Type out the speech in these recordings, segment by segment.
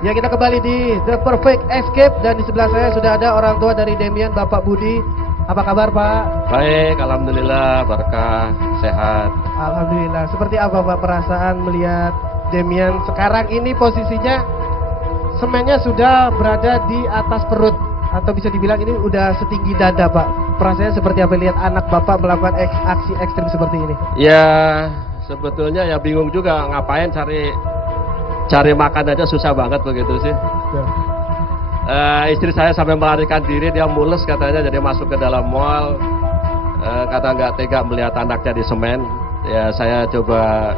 Ya, kita kembali di The Perfect Escape dan di sebelah saya sudah ada orang tua dari Demian, Bapak Budi. Apa kabar, Pak? Baik, alhamdulillah, berkah, sehat. Alhamdulillah. Seperti apa, Pak, perasaan melihat Demian sekarang ini posisinya semennya sudah berada di atas perut atau bisa dibilang ini udah setinggi dada, Pak. Perasaannya seperti apa lihat anak Bapak melakukan aksi ekstrim seperti ini? Ya, sebetulnya ya bingung juga ngapain cari makan aja susah banget begitu sih. Ya. Istri saya sampai melarikan diri, dia mules katanya, jadi masuk ke dalam mall. Kata nggak tega melihat anaknya di semen. Ya saya coba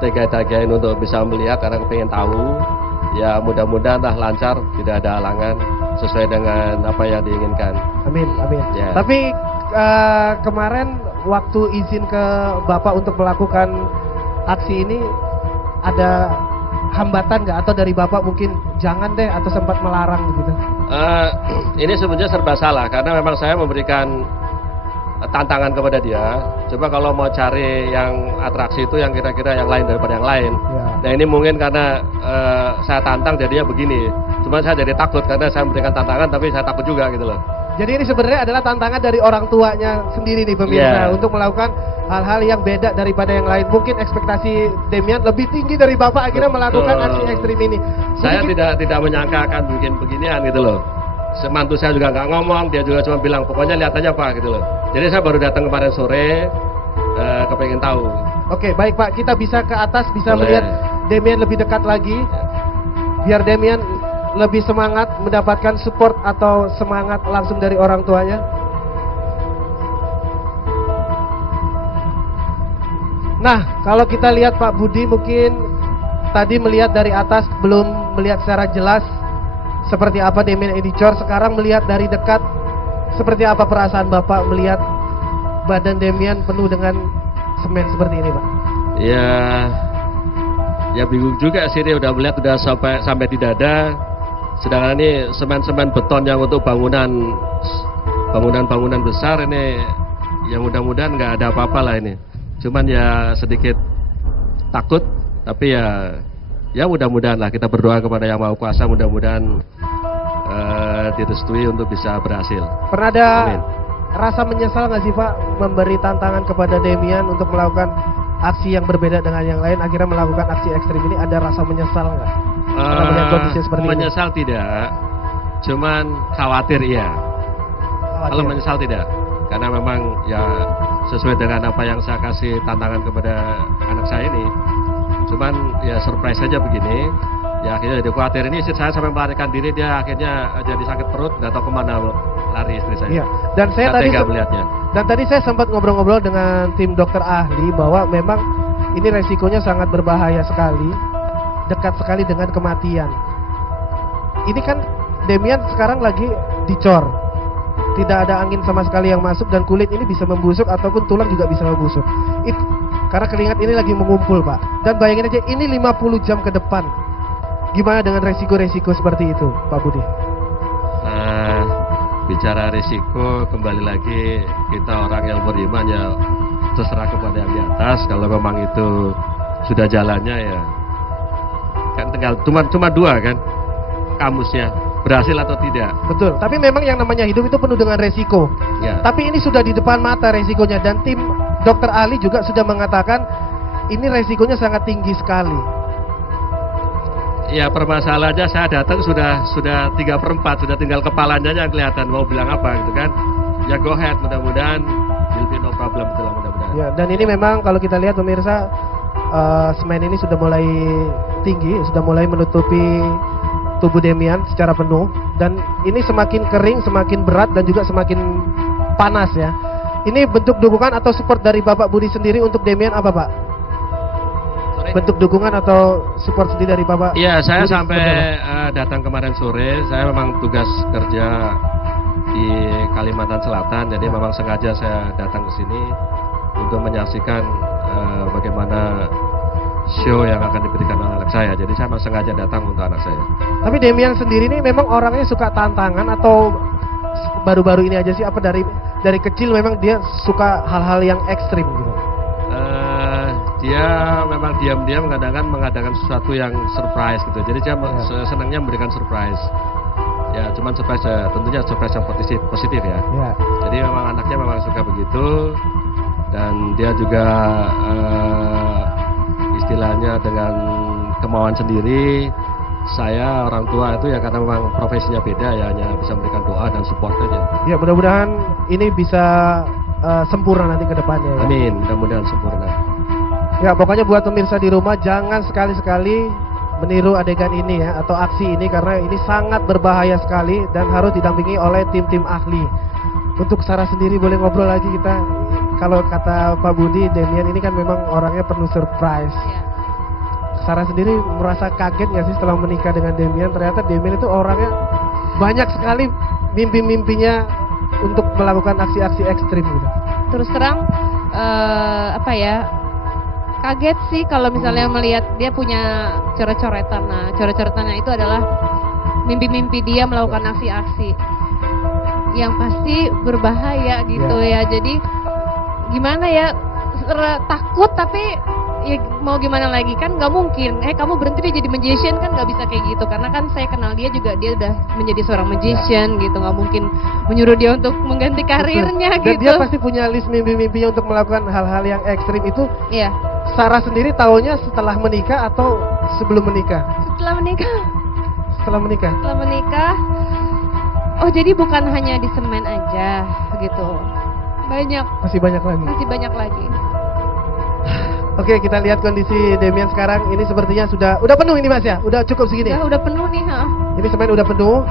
tega-tegain untuk bisa melihat karena pengen tahu. Ya mudah-mudahan lah lancar, tidak ada halangan sesuai dengan apa yang diinginkan. Amin, amin. Ya. Tapi kemarin waktu izin ke Bapak untuk melakukan aksi ini ada hambatan nggak, atau dari Bapak mungkin jangan deh atau sempat melarang gitu? Ini sebenarnya serba salah karena memang saya memberikan tantangan kepada dia. Coba kalau mau cari yang atraksi itu yang kira-kira yang lain daripada yang lain. Ya. Nah ini mungkin karena saya tantang jadinya begini. Cuma saya jadi takut karena saya memberikan tantangan tapi saya takut juga gitu loh. Jadi ini sebenarnya adalah tantangan dari orang tuanya sendiri nih pemirsa, untuk melakukan hal-hal yang beda daripada yang lain. Mungkin ekspektasi Demian lebih tinggi dari Bapak akhirnya melakukan aksi ekstrim ini. Saya tidak menyangka akan bikin beginian gitu loh. Semantu saya juga nggak ngomong, dia juga cuma bilang pokoknya lihat aja Pak gitu loh. Jadi saya baru datang kemarin sore, kepengen tahu. Oke, baik Pak, kita bisa ke atas, bisa Boleh. melihat Demian lebih dekat lagi, biar Demian lebih semangat mendapatkan support atau semangat langsung dari orang tuanya. Nah, kalau kita lihat Pak Budi mungkin tadi melihat dari atas belum melihat secara jelas seperti apa Demian ini dicor. Sekarang melihat dari dekat, seperti apa perasaan Bapak melihat badan Demian penuh dengan semen seperti ini, Pak? Ya bingung juga sih, dia udah melihat udah sampai di dada. Sedangkan ini semen-semen beton yang untuk bangunan besar ini, yang mudah-mudahan nggak ada apa-apa lah ini. Cuman ya sedikit takut, tapi ya mudah-mudahan lah, kita berdoa kepada Yang Maha Kuasa, mudah-mudahan direstui untuk bisa berhasil. Pernah ada Amin. rasa menyesal nggak sih Pak memberi tantangan kepada Demian untuk melakukan aksi yang berbeda dengan yang lain, akhirnya melakukan aksi ekstrim ini? Ada rasa menyesal nggak? Karena melihat kondisi seperti menyesal ini. tidak, cuman khawatir iya. Kalau menyesal tidak, karena memang ya sesuai dengan apa yang saya kasih tantangan kepada anak saya ini. Cuman ya surprise saja begini. Ya akhirnya jadi khawatir. Ini istri saya sampai melarikan diri, dia akhirnya jadi sakit perut, nggak tahu kemana lari istri saya. Iya. Dan saya tadi melihatnya. Dan tadi saya sempat ngobrol-ngobrol dengan tim dokter ahli bahwa memang ini resikonya sangat berbahaya sekali, dekat sekali dengan kematian. Ini kan Demian sekarang lagi dicor, tidak ada angin sama sekali yang masuk dan kulit ini bisa membusuk ataupun tulang juga bisa membusuk. Karena keringat ini lagi mengumpul Pak. Dan bayangin aja ini 50 jam ke depan. Gimana dengan resiko-resiko seperti itu Pak Budi? Bicara risiko, kembali lagi kita orang yang beriman ya terserah kepada yang di atas. Kalau memang itu sudah jalannya ya kan tinggal cuma dua kan kamusnya, berhasil atau tidak. Betul, tapi memang yang namanya hidup itu penuh dengan resiko Ya. Tapi ini sudah di depan mata resikonya, dan tim dokter ahli juga sudah mengatakan ini resikonya sangat tinggi sekali. Ya permasalahannya saya datang sudah 3/4, sudah tinggal kepalanya yang kelihatan mau bilang apa gitu kan. Ya go ahead, mudah-mudahan will be no problem, itulah mudah-mudahan. Ya, dan ini memang kalau kita lihat pemirsa, semen ini sudah mulai tinggi, sudah mulai menutupi tubuh Demian secara penuh, dan ini semakin kering, semakin berat dan juga semakin panas ya. Ini bentuk dukungan atau support dari Bapak Budi sendiri untuk Demian apa Pak? Bentuk dukungan atau support sendiri dari Bapak? Iya, saya Budi sampai seperti apa? datang kemarin sore. Saya memang tugas kerja di Kalimantan Selatan, jadi memang sengaja saya datang ke sini untuk menyaksikan bagaimana show yang akan diberikan oleh anak saya. Jadi saya memang sengaja datang untuk anak saya. Tapi Demian sendiri ini memang orangnya suka tantangan atau baru-baru ini aja sih? Apa dari kecil memang dia suka hal-hal yang ekstrim gitu? Dia memang diam-diam kadang-kadang mengadakan sesuatu yang surprise gitu. Jadi dia senangnya memberikan surprise. Ya, cuman surprise tentunya surprise yang positif ya. Jadi memang anaknya memang suka begitu, dan dia juga istilahnya dengan kemauan sendiri. Saya orang tua itu ya karena memang profesinya beda ya, hanya bisa memberikan doa dan support aja. Ya, mudah-mudahan ini bisa sempurna nanti ke depannya ya. Amin, mudah-mudahan sempurna. Ya, pokoknya buat pemirsa di rumah jangan sekali-sekali meniru adegan ini ya, atau aksi ini, karena ini sangat berbahaya sekali dan harus didampingi oleh tim-tim ahli. Untuk Sarah sendiri boleh ngobrol lagi kita. Kalau kata Pak Budi, Demian ini kan memang orangnya penuh surprise. Sarah sendiri merasa kaget nggak sih setelah menikah dengan Demian? Ternyata Demian itu orangnya banyak sekali mimpi-mimpinya untuk melakukan aksi-aksi ekstrim gitu. Terus terang kaget sih kalau misalnya melihat dia punya coret-coretan. Nah, coret-coretannya itu adalah mimpi-mimpi dia melakukan aksi-aksi yang pasti berbahaya gitu ya. Jadi gimana ya, takut tapi ya mau gimana lagi, kan nggak mungkin kamu berhenti dia jadi magician, kan nggak bisa kayak gitu, karena kan saya kenal dia juga, dia udah menjadi seorang magician gitu, nggak mungkin menyuruh dia untuk mengganti karirnya. Dan gitu. dia pasti punya list mimpi-mimpinya untuk melakukan hal-hal yang ekstrim itu. Iya. Sarah sendiri tahunya setelah menikah atau sebelum menikah? Setelah menikah. Setelah menikah. Setelah menikah. Oh, jadi bukan hanya di semen aja gitu. Masih banyak lagi. Masih banyak lagi. Oke, kita lihat kondisi Demian sekarang. Ini sepertinya udah penuh ini Mas ya? Udah cukup segini? Udah penuh nih, Ini semen udah penuh.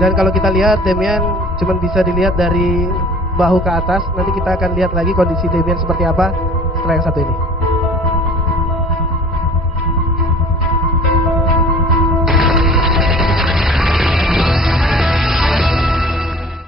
Dan kalau kita lihat Demian cuma bisa dilihat dari bahu ke atas. Nanti kita akan lihat lagi kondisi Demian seperti apa setelah yang satu ini.